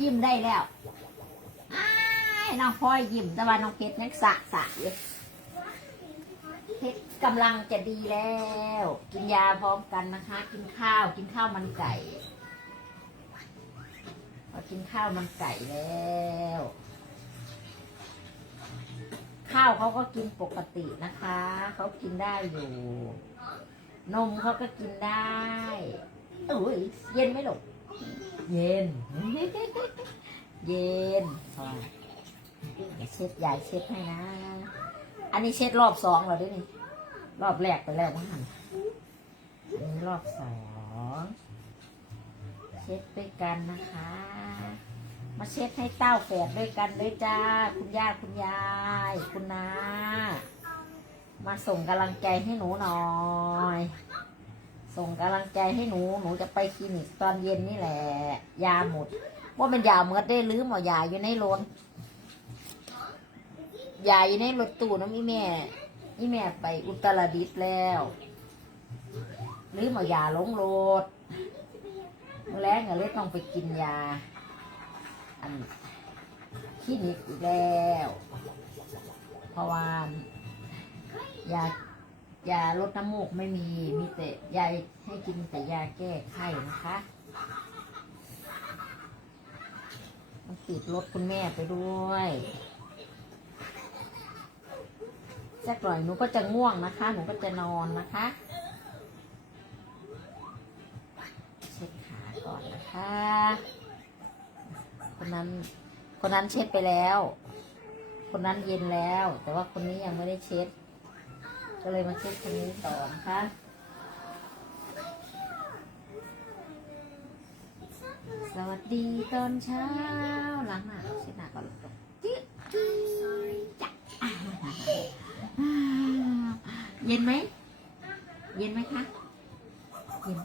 ยิ้มได้แล้วอน้องพลอยยิ้มแต่ว่าน้องเพชรนักสะสะอยู่เพชรกำลังจะดีแล้ว กินยาพร้อมกันนะคะ กินข้าวกินข้าวมันไก่พอกินข้าวมันไก่แล้ว ข้าวเขาก็กินปกตินะคะ เขากินได้อยู่ นมเขาก็กินได้อุ้ยเย็นไหมลูก เย็น เย็นเช็ดยายเช็ดให้นะ อันนี้เช็ดรอบสองเหรอด้วยนี่ รอบแรกไปแล้วมั้งอันนี้รอบสองเช็ดด้วยกันนะคะ มาเช็ดให้เต้าแฝดด้วยกันด้วยจ้า คุณย่าคุณยาย คุณนามาส่งกำลังใจให้หนูหน่อย ส่งกำลังใจให้หนู หนูจะไปคลินิกตอนเย็นนี่แหละ ยาหมด ว่ามันยาเมื่อได้ลืมเอายาอยู่ในรถยาอยู่ในรถตู้น้ำอีแม่อีแม่ไปอุตรดิตถ์แล้วลืมเอายาลงรถมื้อแรกก็เลยต้องไปกินยา อันคลินิกอีกแล้วเพราะว่ายา ยาลดน้ำมูกไม่มี มีแต่ยาให้กินแต่ยาแก้ไข้นะคะมันติดรถคุณแม่ไปด้วยสักหน่อยหนูก็จะง่วงนะคะ หนูก็จะนอนนะคะเช็ดขาก่อนนะคะคนนั้นคนนั้นเช็ดไปแล้ว คนนั้นเย็นแล้ว แต่ว่าคนนี้ยังไม่ได้เช็ด ก็เลยมาเช็ดคนนี้ต่อนะคะสวัสดีตอนเช้าล้างหน้าเช็ดหน้าก่อนลูกจิ๊ดจ๊ะเย็นไหม เย็นไหมคะ เย็น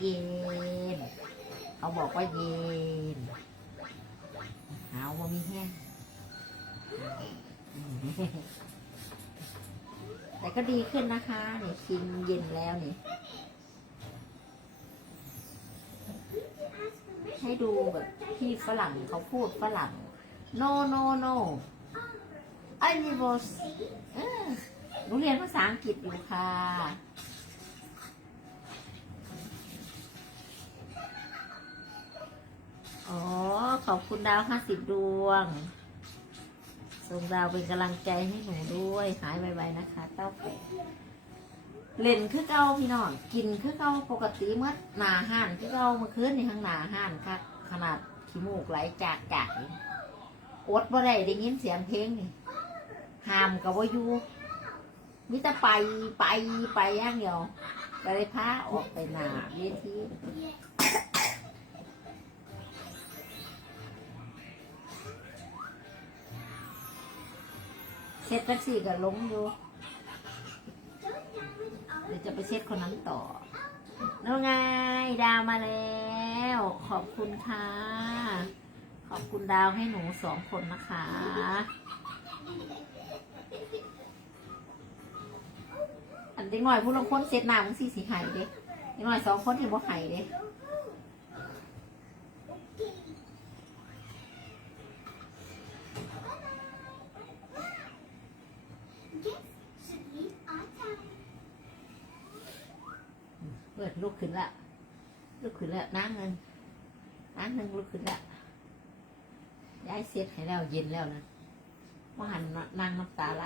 เย็น เขาบอกว่าเย็นหาวว่ามีแห้ง แต่ก็ดีขึ้นนะคะนี่กินเย็นแล้วนี่ ให้ดูแบบที่ฝรั่งเขาพูดฝรั่ง no no no I was เออหนูเรียนภาษาอังกฤษอยู่ค่ะ อ๋อ ขอบคุณดาวห้าสิบดวง ส่งดาวเป็นกำลังใจให้หนูด้วยหายไวๆนะคะเต้าเป็ดเล่นคือเก่าพี่น้องกินคือเก่าปกติเมื่อหนาห่านคือเก่าเมื่อคืนในข้างหนาห่านค่ะ ขนาดขี้มูกไหลจากจากอดบ่ได้ได้ยินเสียงเพลงนี่ห้ามกับว่าอยู่มิแต่ไปไปไปอย่างเดียวก็เลยพาออกไปหนาเวที เช็ดแท็กซี่ก็ล้มอยู่เดี๋ยวจะไปเช็ดคนนั้นต่อแล้วไงดาวมาแล้ว ขอบคุณค่ะ ขอบคุณดาวให้หนูสองคนนะคะ อันเด็กหน่อยผู้ลงคนเช็ดหน้ำมึงสี่สีหายเด็กเด็กหน่อยสองคนที่บ่หายเด็ก เปิดลุกขึ้นละลุกขึ้นละน้ำเงินน้ำหนึ่งลุกขึ้นละ ย้ายเซ็ตให้แล้วเย็นแล้วนะมาหันนางน้ำตาไหล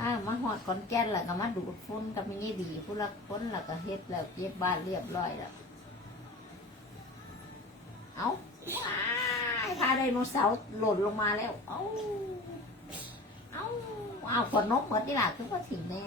อ้ามาหอดขอนแกนแหละก็มาดูดฝุ่นกับมินี่ดีผู้ละคนแล้วก็เฮ็ดแล้วเก็บบ้านเรียบร้อยแล้วเอา้ายพาไดโนเสาร์หล่นลงมาแล้ว เอาเอาเอาขนนกเหมือนที่หละคือว่าถิ่งแน่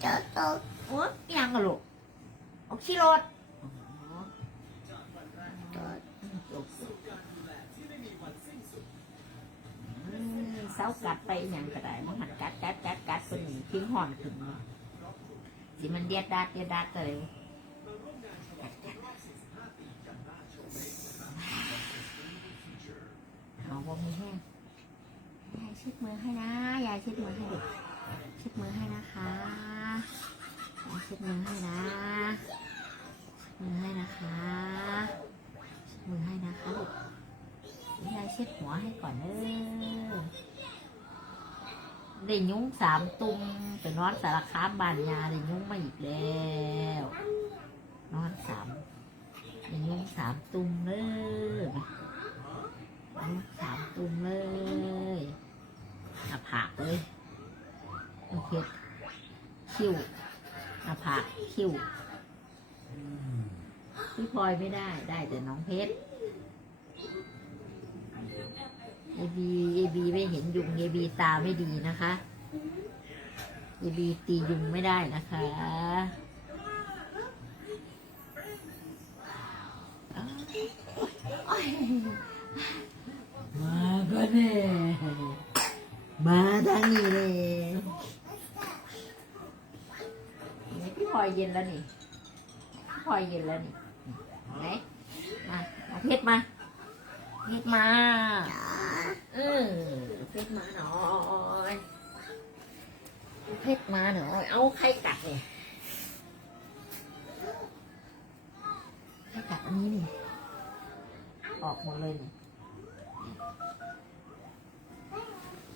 เจ้าตัวโอ้ยยังอะลูกออกขี่รถเสากัดไปยังกระไดมันหันกัดกัดกัดกัดเป็นทิ้งห่อนถึงเนาะสิมันเดียดดาดเดียดดาดเลยเอาบ่มีแห้งยายชิดมือให้นะยายชิดมือให้ดิ เช็ดมือให้นะคะเช็ดมือให้นะเช็ดมือให้นะคะเช็ดมือให้นะคะลูกยายเช็ดหัวให้ก่อนเด้อได้ยุ้งสามตุ่มไปนอนสารคามบานยาได้ยุ้งมาอีกแล้วนอนสามได้ยุ้งสามตุ่มเลยสามตุ่มเลยหน้าผากเลย โอเคคิ้วหน้าผากคิ้วพี่พลอยไม่ได้ได้แต่น้องเพชรเอบีเอบีไม่เห็นยุงเอบีตาไม่ดีนะคะเอบีตียุงไม่ได้นะคะมาก็เน่มาทางนี้เลย พลอยเย็นแล้วนี่พลอยเย็นแล้วนี่ไหนมามาเพชรมาเพชรมาเออเพชรมาหน่อยเพชรมาหน่อยเอาใครกัดเนี่ยใครกัดอันนี้นี่ออกหมดเลยนี่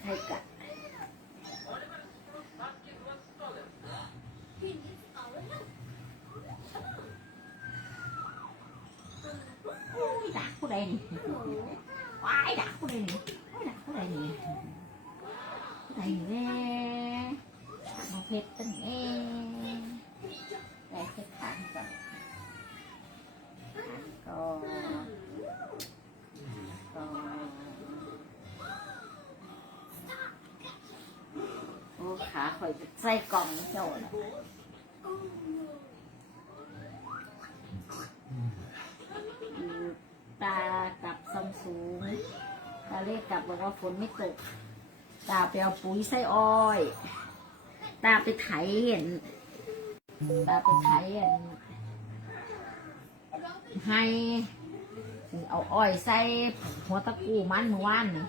ใครกัด ดักผู้ใดนี่ว้ายดักผู้ใดนี่ว้ายดักผู้ใดนี่ผู้ใดนี่แน่มาเพชรตั้งเองแต่เพชรขันก่อนขันก่อนก่อนโอ้ขาข่อยจะใส่กล่องเจ้าน่ะอยู่ตา กับซัมซุงตาเรียกกลับบอกว่าฝนไม่ตก ตาไปเอาปุ๋ยใส่อ้อย ตาไปไถเห็นตาไปไถเห็นให้เอาอ้อยใส่หัวตะกูมันเมื่อวานนี่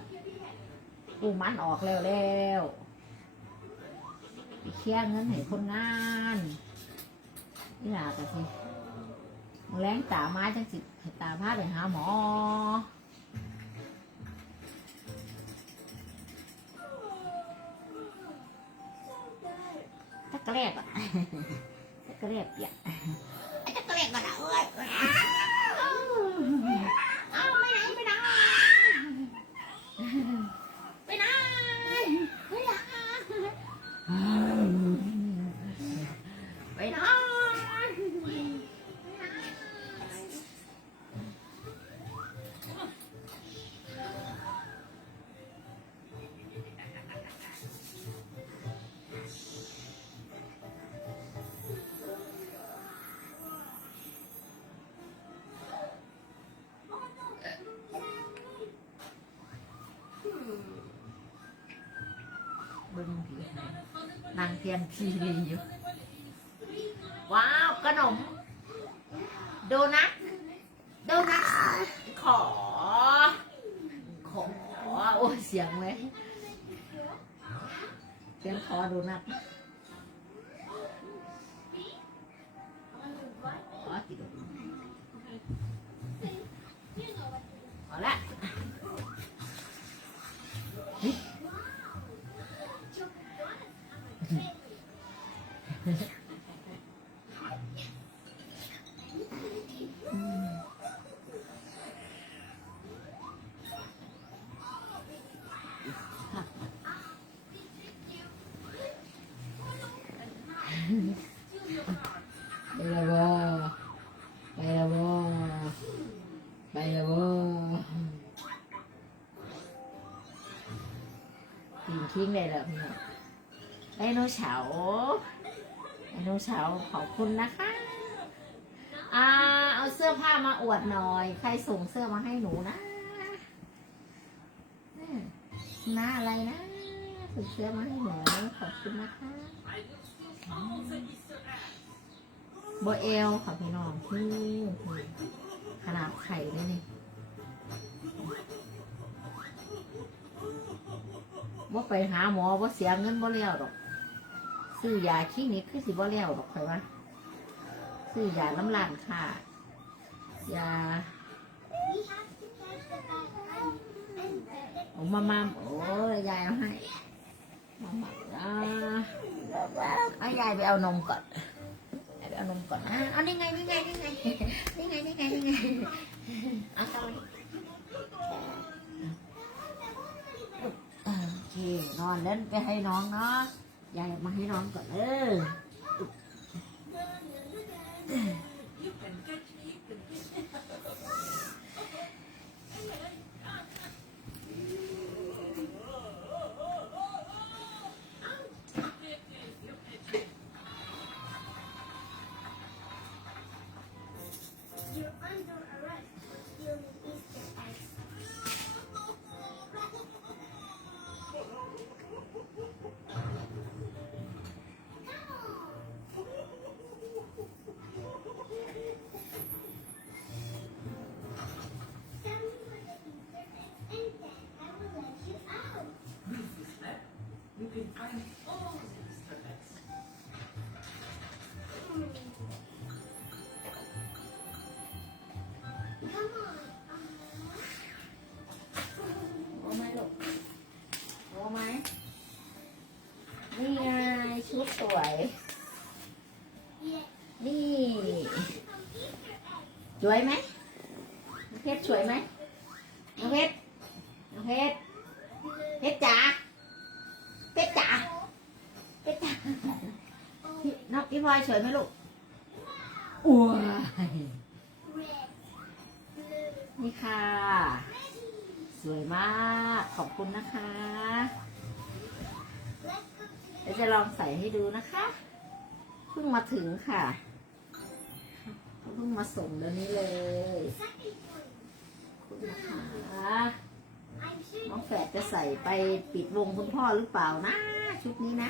กูมันออกแล้วแล้วไปเคลียร์เงินให้คนงานนี่หละก็สิแรงตาไม้จังสิตาพาไปหาหมอ กรแรกอะจักรแรกเปียกจักรแรกก็ได้เอ้ย บิ่งผีนางเทียนทีรีอยู่ ว้าว ขนม โดนัทโดนัทขอ ขอ โอ้เสียงเลยเสียงขอโดนัทขอติดเอาละ ทิ้งเลยเหรอพี่น้องไดโนเสาร์ไดโนเสาร์ขอบคุณนะคะอ่าเอาเสื้อผ้ามาอวดหน่อย ใครส่งเสื้อมาให้หนูนะหน้าอะไรนะส่งเสื้อมาให้หนูขอบคุณนะคะโบเอลค่ะพี่น้องขนาดไข่ด้วยนี่ ว่าไปหาหมอว่าเสียเงินบ่แล้วดอก ซื้อยาคลินิกคือสิบ่แล้วดอกข่อยว่าซื้อยาน้ำลานค่ะ ยาโอ้มามาโอ้ยยายเอาให้มามาอ่าเอายายไปเอานมก่อนไปเอานมก่อนอะเอานี่ไงนี่ไงนี่ไงนี่ไงนี่ไงนี่ไงเอาเข้าไปโอเค นอนเล่นไปให้น้องเนาะยายมาให้น้องก่อนเออ นี่ไงชุดสวย Yeah. นี่ Some Easter eggs. สวยไหมน้องเพชรสวยไหมน้องเพชรน้องเพชรเพชรจ๋าเพชรจ๋าเพชรจ๋าพี่น้องพี่พลอยสวยไหมลูกอ้วย Red. Blue. นี่ค่ะ สวยมาก ขอบคุณนะคะ ดี๋ยวจะลองใส่ให้ดูนะคะเพิ่งมาถึงค่ะเพิ่งมาส่งเดี๋ยวนี้เลยคุณนะคะน้องแฝดจะใส่ไปปิดวงคุณพ่อหรือเปล่านะ ชุดนี้นะ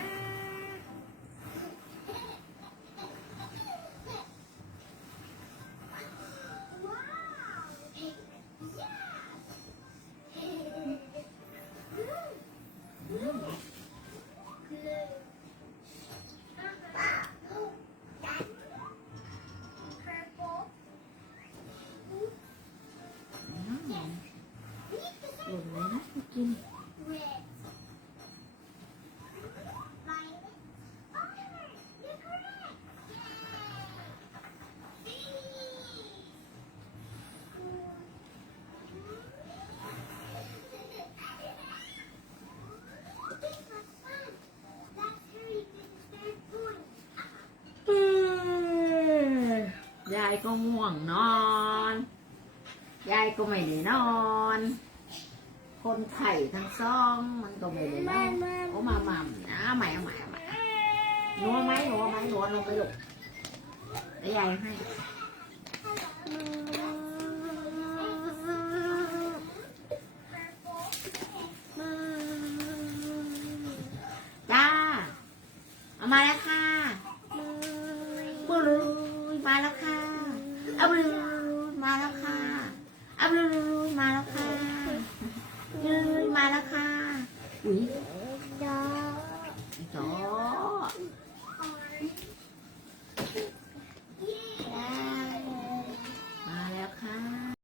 ก็ง่วงนอน ยายก็ไม่ได้นอน คนไข่ทั้งสอง มันก็ไม่ได้นอนโอ้มามานะใหม่เอาใหม่เอาใหม่หนัวไหมหนัวไหมหนัวลงไปลูกแล้วยายให้